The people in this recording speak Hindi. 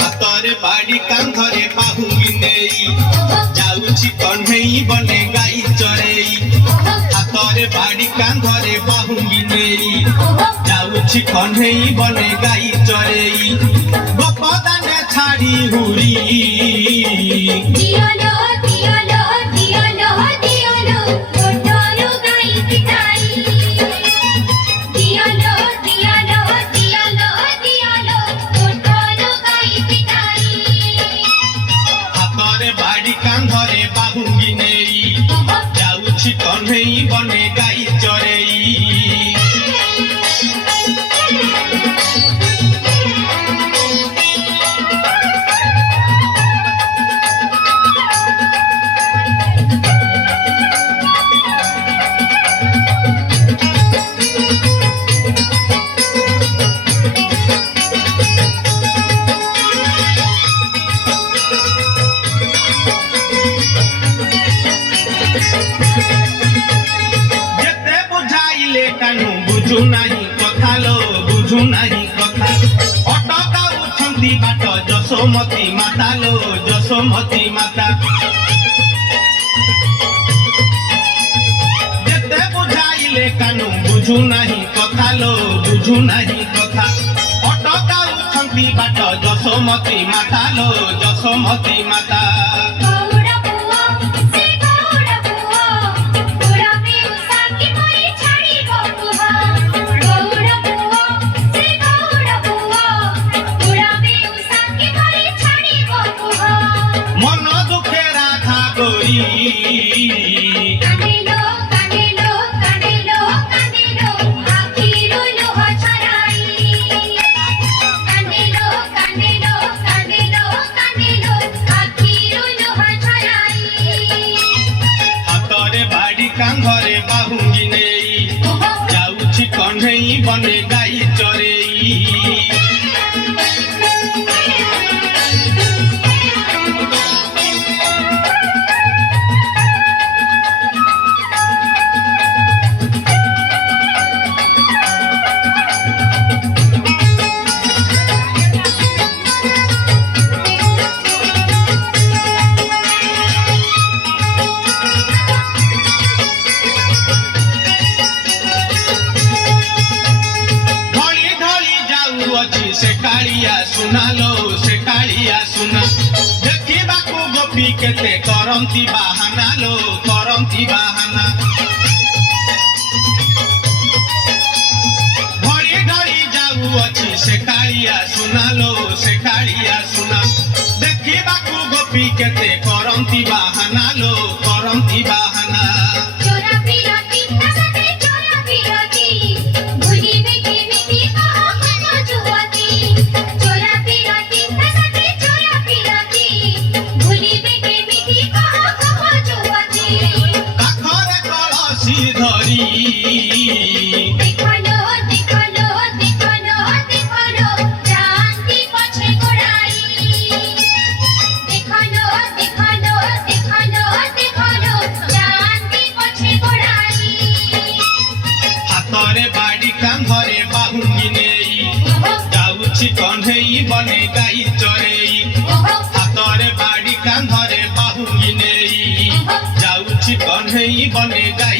हातरे बाड़ी कांधरे बाहुली नेई जाउछि कन्हई बने गाई चरेई हातरे बाड़ी कांधरे बाहुली नेई जाउछि कन्हई बने गाई चरेई गोपदाने छाड़ी हुरी दियोलो दियोलो दियोलो दियोलो गोटरो गाई पिटाई दियोलो दियोलो दियोलो दियोलो गोटरो गाई पिटाई हातरे बाड़ी कांधरे बाहुली नेई जाउछि कन्हई बने गाई चरेई जेते बुझाइले कानु बुझु नाही कथा लो बुझु नाही कथा अटका उछंती बाट जसोमती माता लो जसोमती माता जेते बुझाइले कानु बुझु नाही कथा लो बुझु नाही कथा अटका उछंती बाट जसोमती माता लो जसोमती माता गौड़ा बुआ से गौड़ा बुआ बुढ़ा पे उसा की मोरी छाड़ी बबुआ गौड़ा बुआ से गौड़ा बुआ बुढ़ा पे उसा की मोरी छाड़ी बबुआ मन दुखे राधा गोरी कांदेलो कांदेलो कांदेलो कांदेलो आखिरो लोह छराई कांदेलो कांदेलो कांदेलो कांदेलो आखिरो लोह छराई हातरे बाड़ी कांधरे बाहुली नेई जाउछि कन्हई बने गाई चरेई ढली ढली जाउछि से कालिया सुनालो से कालिया सुना देखिबाकू गोपी केते करंती बाहाना लो करंती बाहाना ढली ढली जाउछि से कालिया सुनालो से कालिया सुना देखिबाकू गोपी केते करंती बाहाना लो करंती बाहाना चोरा पिराती नसते चोरा पिराती भूली में केमिति कहा मनो जुआती चोरा पिराती नसते चोरा पिराती भूली में केमिति कहा मनो जुआती काखरे कलसी धरी देखलो देखलो देखलो देखलो जानती पछे गोड़ाई देखलो देखलो देखलो देखलो जानती पछे गोड़ाई हातरे बाड़ी कांधरे बाहुली नेई जाउछि कन्हई बने गाई चरेई हातरे बाड़ी कांधरे बाहुली नेई जाउछि कन्हई बने गाई